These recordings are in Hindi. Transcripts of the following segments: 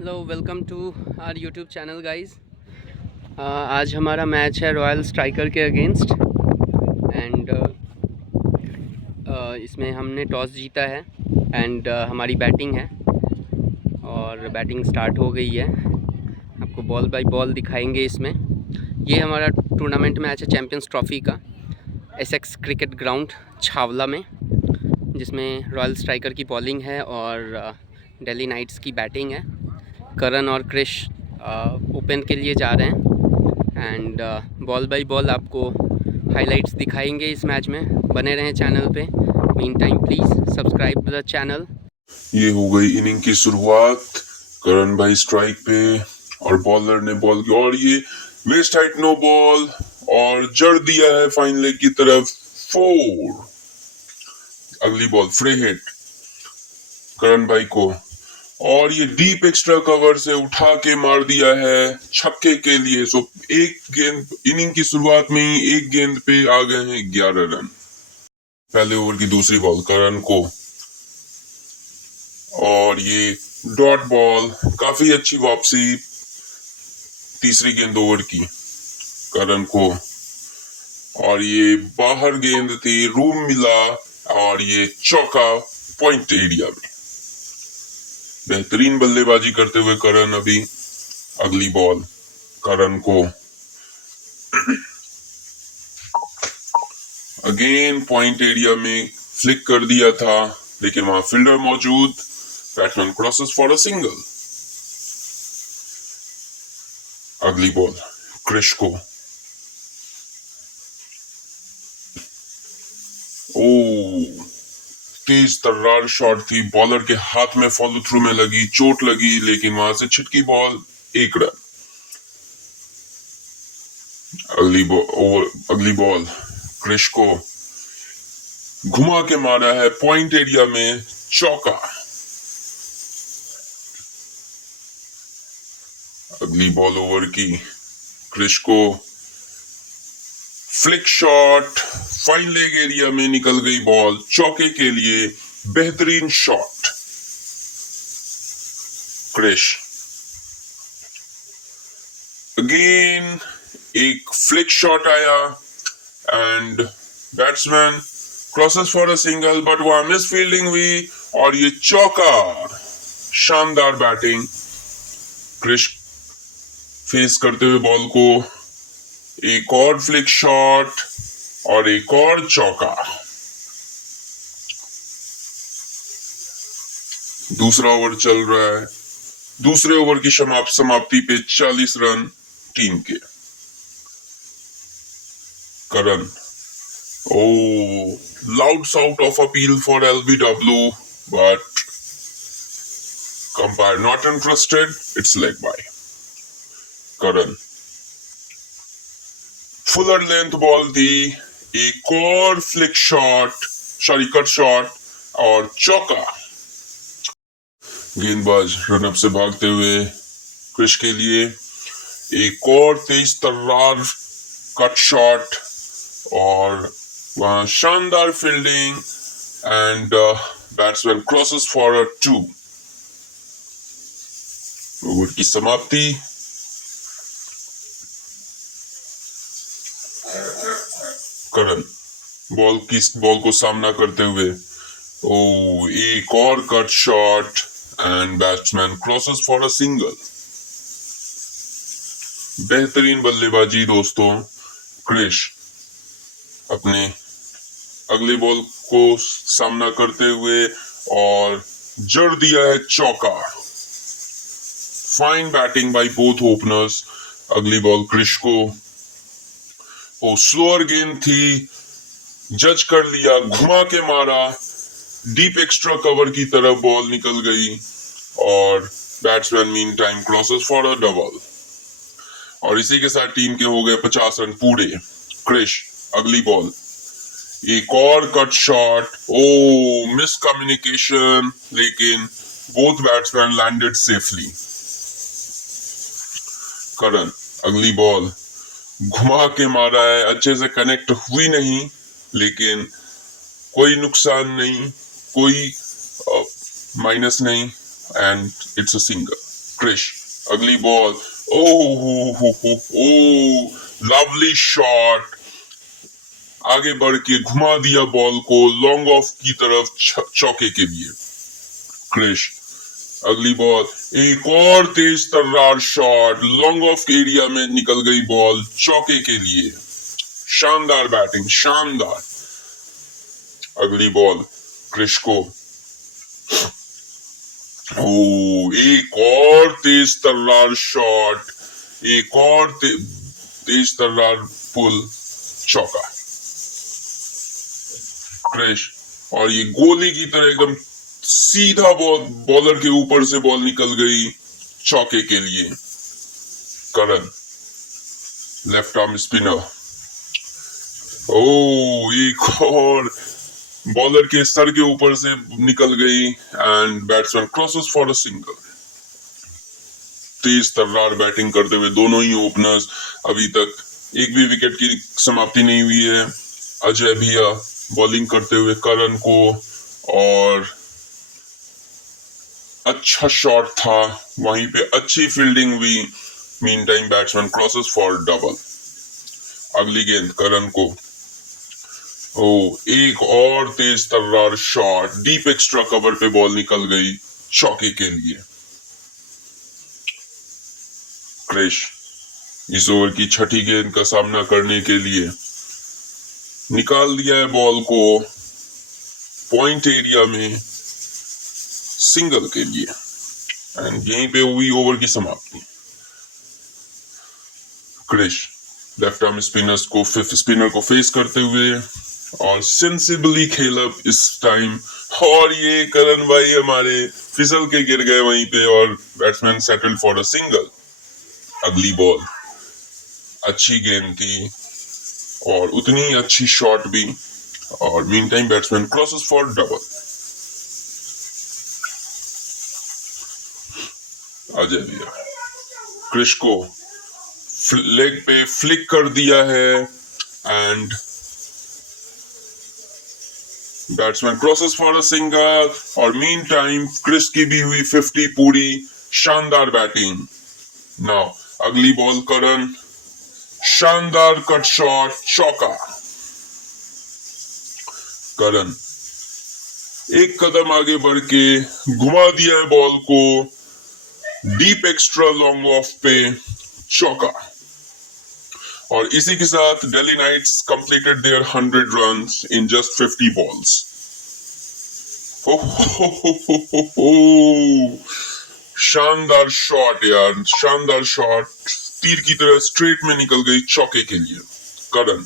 Hello welcome to our YouTube channel guys. आज हमारा मैच है रॉयल स्ट्राइकर के अगेंस्ट एंड इसमें हमने टॉस जीता है एंड हमारी बैटिंग है और बैटिंग स्टार्ट हो गई है। आपको बॉल बाय बॉल दिखाएंगे इसमें। ये हमारा टूर्नामेंट मैच है चैम्पियंस ट्रॉफ़ी का एसएक्स क्रिकेट ग्राउंड छावला में, जिसमें रॉयल स्ट्राइकर की बॉलिंग है और दिल्ली नाइट्स की बैटिंग है। करण और क्रिश ओपन के लिए जा रहे हैं एंड बॉल बाय बॉल आपको हाइलाइट्स दिखाएंगे इस मैच में। बने रहें चैनल पे। Mean time please subscribe the channel. ये हो गई इनिंग की शुरुआत। करण भाई स्ट्राइक पे और बॉलर ने बॉल की और ये वेस्ट हाइट नो बॉल और जड़ दिया है फाइन लेग की तरफ 4। अगली बॉल फ्री हिट करण भाई को और ये डीप एक्स्ट्रा कवर से उठा के मार दिया है छक्के के लिए। सो एक गेंद इनिंग की शुरुआत में ही एक गेंद पे आ गए हैं 11 रन। पहले ओवर की दूसरी बॉल करण को और ये डॉट बॉल, काफी अच्छी वापसी तीसरी गेंद ओवर की करण को और ये बाहर गेंद थी, रूम मिला और ये चौका पॉइंट एरिया में। बेहतरीन बल्लेबाजी करते हुए करण अभी। अगली बॉल करण को अगेन पॉइंट एरिया में फ्लिक कर दिया था, लेकिन वहां फील्डर मौजूद। Batsman crosses for a single. अगली बॉल क्रिश को ओ तेज तर्रार शॉट थी, बॉलर के हाथ में फॉलो थ्रू में लगी, चोट लगी, लेकिन वहां से छिटकी बॉल 1 रन। अगली बॉल क्रिश को घुमा के मारा है पॉइंट एरिया में चौका। अगली बॉल ओवर की क्रिश को flick shot, fine leg area में निकल गई बॉल चौके के लिए। बेहतरीन शॉट क्रिश। अगेन एक फ्लिक शॉट आया and batsman crosses for a single, but वहां मिस फील्डिंग हुई और ये चौका। शानदार बैटिंग क्रिश फेस करते हुए बॉल को, एक और फ्लिक शॉट और एक और चौका। दूसरा ओवर चल रहा है। दूसरे ओवर की समाप्ति पे 40 रन टीम के। Karan a loud shout of appeal for LBW, but umpire not interested, it's leg bye. Karan fuller length ball थी, एक और flick shot, sorry cut shot और चौका। गेंदबाज रनअप से भागते हुए क्रिश के लिए एक और तेज तर्रार कट शॉट और वहां शानदार fielding and batsman crosses for a 2। Over की समाप्ति। करण बॉल को सामना करते हुए ओ एक और cut shot and batsman crosses for a single. बेहतरीन बल्लेबाजी दोस्तों। क्रिश अपने अगले बॉल को सामना करते हुए और जड़ दिया है चौका। Fine batting by both openers. अगली बॉल क्रिश को स्लोअर गेंद थी, जज कर लिया, घुमा के मारा, डीप एक्स्ट्रा कवर की तरफ बॉल निकल गई और batsman mean time crosses for a double. और इसी के साथ टीम के हो गए 50 रन पूरे। क्रिश अगली बॉल एक और कट शॉट, ओ मिस कम्युनिकेशन, लेकिन बोथ बैट्समैन लैंडेड सेफली। करण अगली बॉल घुमा के मारा है, अच्छे से कनेक्ट हुई नहीं, लेकिन कोई नुकसान नहीं, कोई माइनस नहीं and it's a single. Krish अगली बॉल, ओ लवली शॉट, आगे बढ़ के घुमा दिया बॉल को लॉन्ग ऑफ की तरफ चौके के लिए। क्रिश अगली बॉल, एक और तेज तर्रार शॉट, लॉन्ग ऑफ एरिया में निकल गई बॉल चौके के लिए। शानदार बैटिंग, शानदार। अगली बॉल क्रिश को, एक और तेज तर्रार शॉट, एक और तेज तर्रार पुल, चौका। क्रिश और ये गोली की तरह एकदम सीधा बॉलर के ऊपर से बॉल निकल गई चौके के लिए। करण लेफ्ट आर्म स्पिनर, एक और बॉलर के सर के ऊपर से निकल गई and batsman crosses for a single. तेज तर्रार बैटिंग करते हुए दोनों ही ओपनर्स, अभी तक एक भी विकेट की समाप्ति नहीं हुई है। अजय भैया बॉलिंग करते हुए करण को, और अच्छा शॉट था, वहीं पे अच्छी फील्डिंग हुई। Mean time batsman crosses for double. अगली गेंद करण को, एक और तेज तर्रार शॉट, डीप एक्स्ट्रा कवर पे बॉल निकल गई चौके के लिए। क्रिश इस ओवर की छठी गेंद का सामना करने के लिए निकाल दिया है बॉल को पॉइंट एरिया में सिंगल के लिए, एंड यहीं पे हुई ओवर की समाप्ति। क्रिश लेफ्ट आर्म स्पिनर को फेस करते हुए और सेंसिबली खेला इस टाइम, और ये करण भाई हमारे फिसल के गिर गए वहीं पे और batsman settled for a single. अगली बॉल अच्छी गेंद थी और उतनी ही अच्छी शॉट भी, और mean time batsman crosses for double. Ajay भैया क्रिश को लेग पे फ्लिक कर दिया है and batsman crosses for a single, और मीन टाइम क्रिश की भी हुई 50 पूरी। शानदार बैटिंग। नाउ अगली बॉल करण, शानदार कट शॉट, चौका। करण एक कदम आगे बढ़ के घुमा दिया है बॉल को डीप एक्स्ट्रा लॉन्ग ऑफ पे, चौका। और इसी के साथ Delhi knights completed their 100 runs in just 50 balls. शानदार शॉट यार, शानदार शॉट, तीर की तरह स्ट्रेट में निकल गई चौके के लिए। करण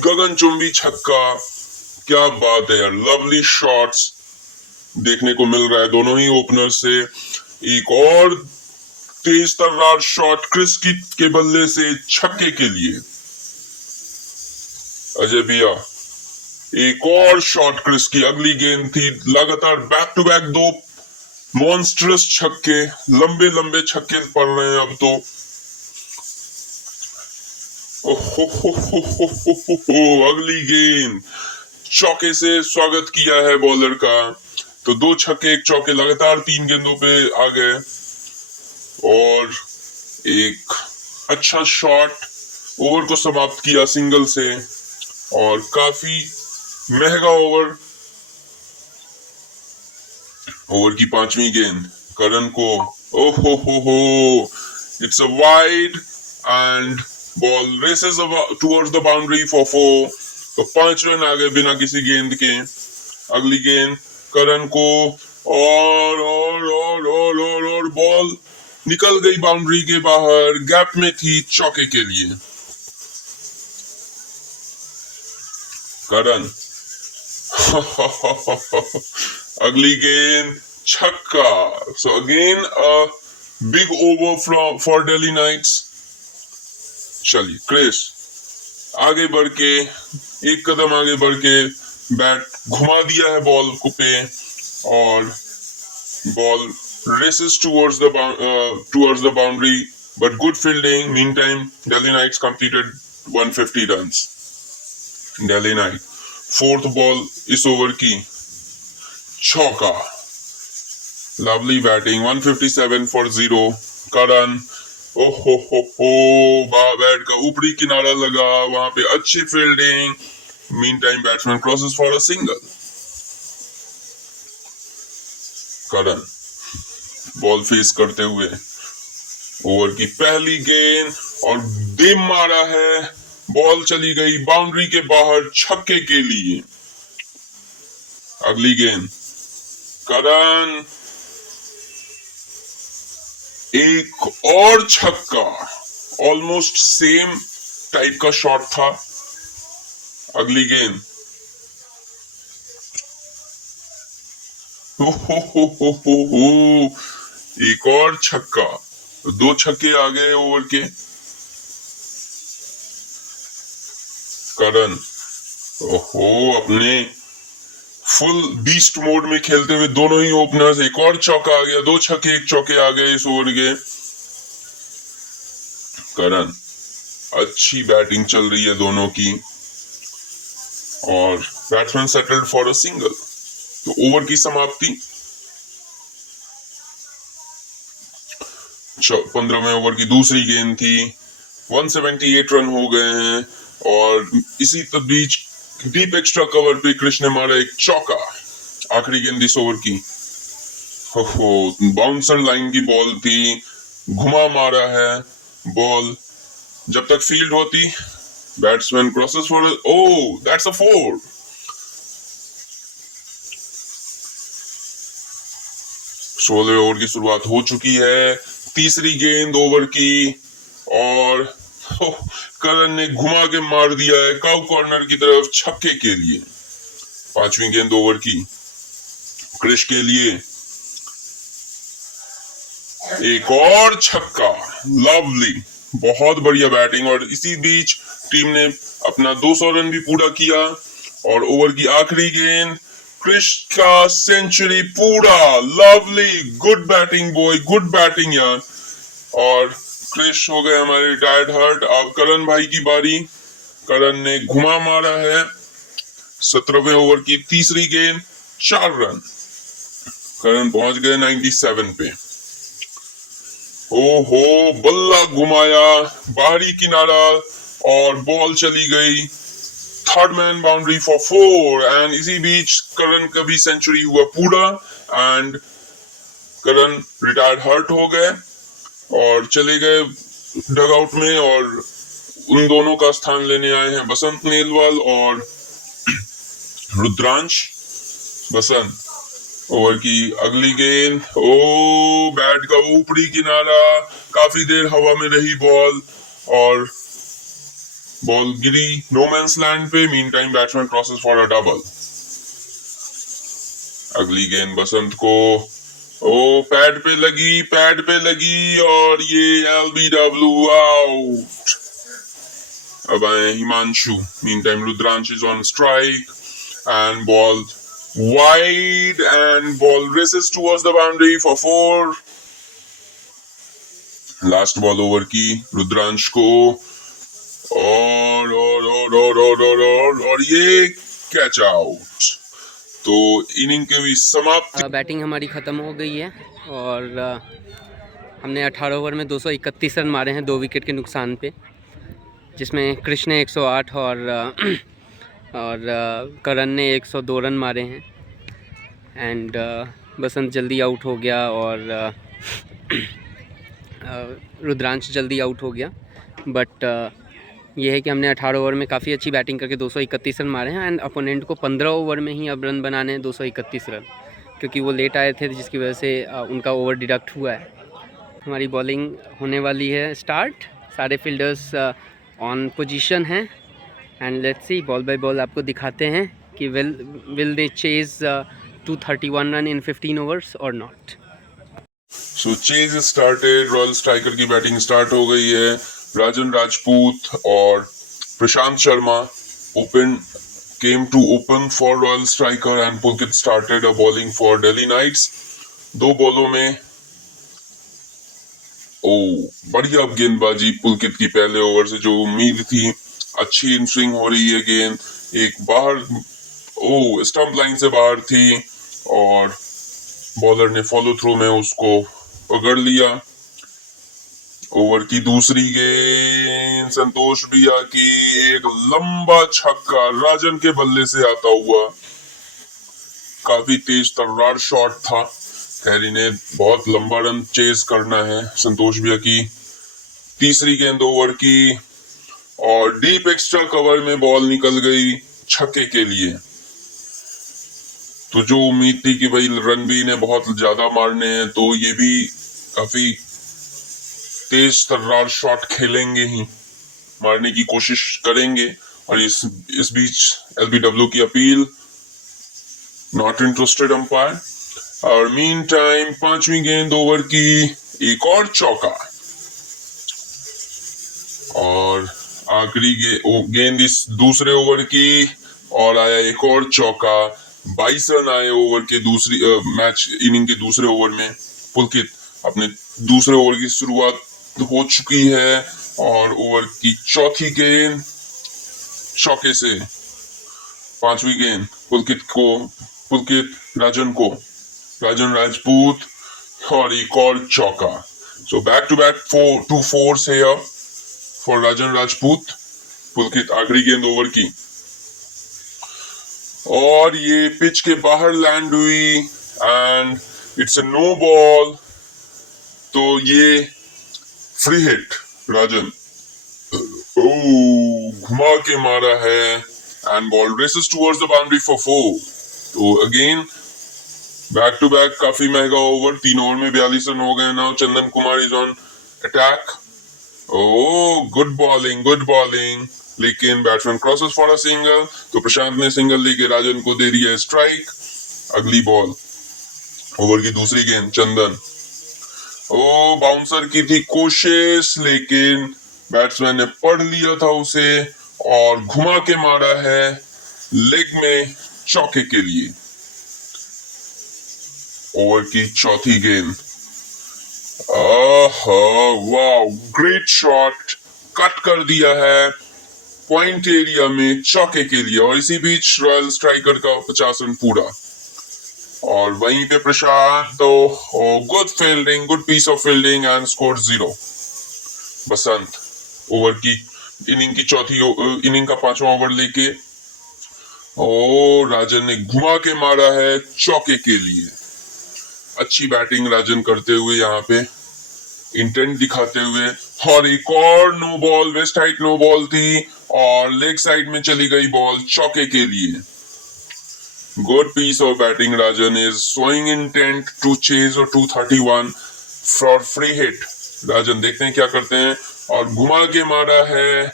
गगनचुंबी छक्का, क्या बात है यार, लवली शॉट्स देखने को मिल रहा है दोनों ही ओपनर से। एक और तेज तर्रार शॉट क्रिस के बल्ले से छक्के के लिए। अजय भैया एक और शॉट क्रिस की, अगली गेंद थी, लगातार बैक टू बैक दो मॉन्स्टरस छक्के, लंबे लंबे छक्के पड़ रहे हैं अब तो। अगली गेंद चौके से स्वागत किया है बॉलर का, तो 2 छक्के 1 चौके लगातार 3 गेंदों पे आ गए, और एक अच्छा शॉट ओवर को समाप्त किया सिंगल से, और काफी महंगा ओवर की 5वीं गेंद करण को, it's a wide and ball races towards the boundary for 4, तो 5 रन आ गए बिना किसी गेंद के। अगली गेंद करण को, और बॉल निकल गई बाउंड्री के बाहर, गैप में थी चौके के लिए। करण अगली गेंद छक्का। So again a big over for Delhi knights. चलिए क्रिस आगे बढ़ के, एक कदम आगे बढ़ के बैट घुमा दिया है बॉल को पे, और ball races towards the boundary, but good fielding. Meantime, Delhi Knights completed 150 runs. Delhi Knight 4th ball इस ओवर की, चौका, लवली बैटिंग 157 फॉर 0 का रन। ओहो हो बैट का ऊपरी किनारा लगा, वहां पे अच्छी fielding. Mean time batsman crosses for a single का रन। बॉल फेस करते हुए ओवर की पहली गेंद और दे मारा है, बॉल चली गई बाउंड्री के बाहर छक्के के लिए। अगली गेंद का रन, एक और छक्का, ऑलमोस्ट सेम टाइप का शॉट था। अगली गेंद हो, एक और छक्का, 2 छक्के आ गए ओवर के। करन ओहो, अपने फुल बीस्ट मोड में खेलते हुए दोनों ही ओपनर्स, एक और चौका आ गया, 2 छक्के 1 चौके आ गए इस ओवर के। करन अच्छी बैटिंग चल रही है दोनों की और batsman settled for a single. तो ओवर की समाप्ति 15वें ओवर की दूसरी गेंद थी। 178 रन हो गए हैं और इसी बीच डीप एक्स्ट्रा कवर पे कृष्ण ने मारा एक चौका। आखिरी गेंद इस ओवर की, हो बाउंसर लाइन की बॉल थी, घुमा मारा है बॉल। जब तक फील्ड होती batsman crosses for, oh that's a 4। सोलहवें ओवर की शुरुआत हो चुकी है। तीसरी गेंद ओवर की और करन ने घुमा के मार दिया है काउ कॉर्नर की तरफ छक्के के लिए। 5वीं गेंद ओवर की, क्रिश के लिए एक और छक्का, लवली, बहुत बढ़िया बैटिंग। और इसी बीच टीम ने अपना 200 रन भी पूरा किया और ओवर की आखिरी गेंद, क्रिश का सेंचुरी पूरा, lovely, good batting boy, good batting यार। और क्रिश हो गए हमारे रिटायर्ड हर्ट। अब करन भाई की बारी। करन ने घुमा मारा है। 17वें ओवर की तीसरी गेंद, 4 रन। करन पहुंच गए 97 पे। ओहो, बल्ला घुमाया बाहरी किनारा और बॉल चली गई third man boundary for 4। And इसी बीच करन का भी सेंचुरी हुआ पूरा एंड करन रिटायर्ड हर्ट हो गए और चले गए डगआउट में। और उन दोनों का स्थान लेने आए हैं बसंत नेलवाल और रुद्रांश। बसंत, ओवर की अगली गेंद, ओ बैट का ऊपरी किनारा, काफी देर हवा में रही बॉल और बॉल गिरी नो मैंस लैंड पे। Mean time batsman crosses for a double. अगली गेंद बसंत को, ओ पैड पे लगी और ये LBW आउट। अब आए Himanshu. Mean time Rudransh is on strike and ball wide and ball races towards the boundary for 4. Last ball over की रुद्रांश को और ये कैच आउट। तो इनिंग के भी समाप्ति। बैटिंग हमारी ख़त्म हो गई है और हमने 18 ओवर में 231 रन मारे हैं 2 विकेट के नुकसान पे, जिसमें कृष्ण ने 108 और करन ने 102 रन मारे हैं। एंड बसंत जल्दी आउट हो गया और रुद्रांश जल्दी आउट हो गया। बट ये है कि हमने 18 ओवर में काफ़ी अच्छी बैटिंग करके 231 रन मारे हैं एंड अपोनेंट को 15 ओवर में ही अब रन बनाने हैं 231 रन, क्योंकि वो लेट आए थे जिसकी वजह से उनका ओवर डिडक्ट हुआ है। हमारी बॉलिंग होने वाली है स्टार्ट। सारे फील्डर्स ऑन पोजीशन हैं and let's see, ball by ball आपको दिखाते हैं कि will they chase 231 run in 15 overs और not. So chase started, royal striker की बैटिंग स्टार्ट हो गई है। राजन राजपूत और प्रशांत Sharma came to open for Royal Striker and Pulkit started a bowling for Delhi Knights. 2 बॉलों में बढ़िया गेंदबाजी पुलकित की पहले ओवर से, जो उम्मीद थी। अच्छी इन स्विंग हो रही है गेंद, एक बाहर स्टंप लाइन से बाहर थी और बॉलर ने फॉलो थ्रू में उसको पकड़ लिया। ओवर की दूसरी गेंद संतोष भैया की एक लंबा छक्का राजन के बल्ले से आता हुआ, काफी तेज तर्रार शॉट था। हैरी ने बहुत लंबा रन चेज करना है संतोष भैया की। तीसरी गेंद ओवर की और डीप एक्स्ट्रा कवर में बॉल निकल गई छक्के के लिए। तो जो उम्मीद थी कि भाई रणबीर ने बहुत ज्यादा मारने हैं, तो ये भी काफी तेज तर्रार शॉट खेलेंगे ही, मारने की कोशिश करेंगे। और इस बीच एलबीडब्ल्यू की अपील, नॉट इंटरेस्टेड अंपायर। और मीन टाइम 5वीं गेंद ओवर की एक और चौका और आखिरी गेंद इस दूसरे ओवर की और आया एक और चौका। 22 रन आए ओवर के दूसरी मैच इनिंग के दूसरे ओवर में। पुलकित अपने दूसरे ओवर की शुरुआत हो चुकी है और ओवर की चौथी गेंद चौके से। 5वीं गेंद पुलकित राजन राजपूत और एक और चौका। So back to back 2 4s here for Rajan Rajput. Pulkit आखिरी गेंद ओवर की और ये पिच के बाहर लैंड हुई and it's a no ball. तो ये फ्री हिट राजन घुमा के मारा है and ball races towards the boundary for 4। तो अगेन बैक टू बैक काफी महंगा ओवर। 3 ओवर में 42 रन हो गए। Now Chandan Kumar is on attack. Good bowling लेकिन batsman crosses for a single. तो प्रशांत ने सिंगल लेके राजन को दे दिया स्ट्राइक। अगली बॉल ओवर की दूसरी गेंद चंदन, बाउंसर की थी कोशिश लेकिन बैट्समैन ने पढ़ लिया था उसे और घुमा के मारा है लेग में चौके के लिए। ओवर की चौथी गेंद, वाह ग्रेट शॉट, कट कर दिया है पॉइंट एरिया में चौके के लिए। और इसी बीच रॉयल स्ट्राइकर का 50 रन पूरा। और वहीं पे प्रशांत तो good fielding, good piece of fielding and score 0। Basant over की इनिंग की चौथी इनिंग का 5वां ओवर लेके राजन ने घुमा के मारा है चौके के लिए। अच्छी बैटिंग राजन करते हुए यहाँ पे इंटेंट दिखाते हुए। और एक और no ball, waist height no ball थी और लेग साइड में चली गई बॉल चौके के लिए। Good piece of batting Rajan is showing intent to chase और 231 फॉर फ्री हिट। राजन देखते हैं क्या करते हैं और घुमा के मारा है,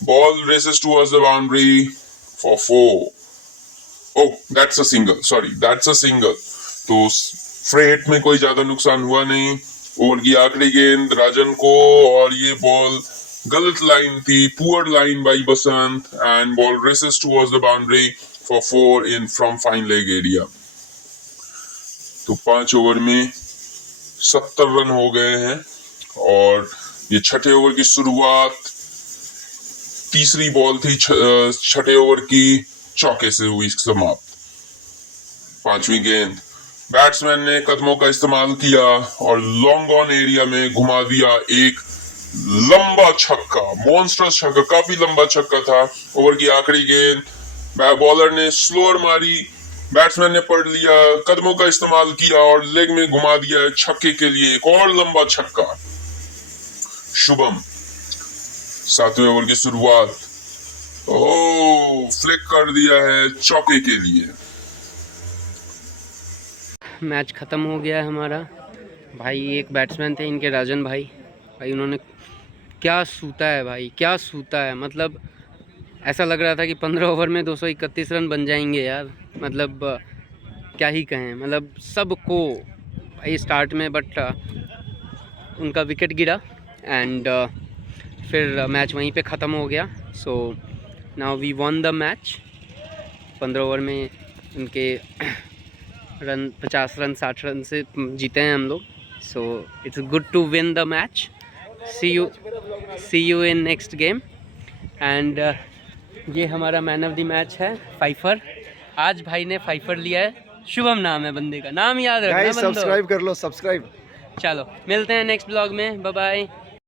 ball races towards the boundary for 4। That's a single. तो फ्री हिट में कोई ज्यादा नुकसान हुआ नहीं। ओवर की आखिरी गेंद राजन को और ये बॉल गलत लाइन थी, poor line by Basant and ball races towards the boundary for 4 in from fine leg area. तो 5 ओवर में 70 रन हो गए हैं और ये छठे ओवर की शुरुआत, तीसरी बॉल थी छठे ओवर की, चौके से हुई समाप्त। 5वीं गेंद बैट्समैन ने कदमों का इस्तेमाल किया और लॉन्ग ऑन एरिया में घुमा दिया एक लंबा छक्का, मॉन्स्टरस छक्का, काफी लंबा छक्का था। ओवर की आखिरी गेंद बॉलर ने स्लोअर मारी, बैट्समैन ने पढ़ लिया, कदमों का इस्तेमाल किया और लेग में घुमा दिया छक्के के लिए एक और लंबा छक्का। शुभम 7वें ओवर की शुरुआत, फ्लिक कर दिया है चौके के लिए। मैच ख़त्म हो गया है हमारा। भाई एक बैट्समैन थे इनके राजन भाई उन्होंने क्या सूता है भाई, क्या सूता है। मतलब ऐसा लग रहा था कि 15 ओवर में 231 रन बन जाएंगे यार। मतलब क्या ही कहें, मतलब सबको भाई स्टार्ट में, बट उनका विकेट गिरा एंड फिर मैच वहीं पे ख़त्म हो गया। So now we won the match. 15 over में उनके रन 50 रन 60 रन से जीते हैं हम लोग। So it's good to win the match. See you in next game. And ये हमारा मैन ऑफ द मैच है फाइफर। आज भाई ने फाइफर लिया है शुभम नाम है बंदे का, नाम याद रखना गाइस बंदो। सब्सक्राइब कर लो, सब्सक्राइब। चलो मिलते हैं नेक्स्ट ब्लॉग में, बाय बाय।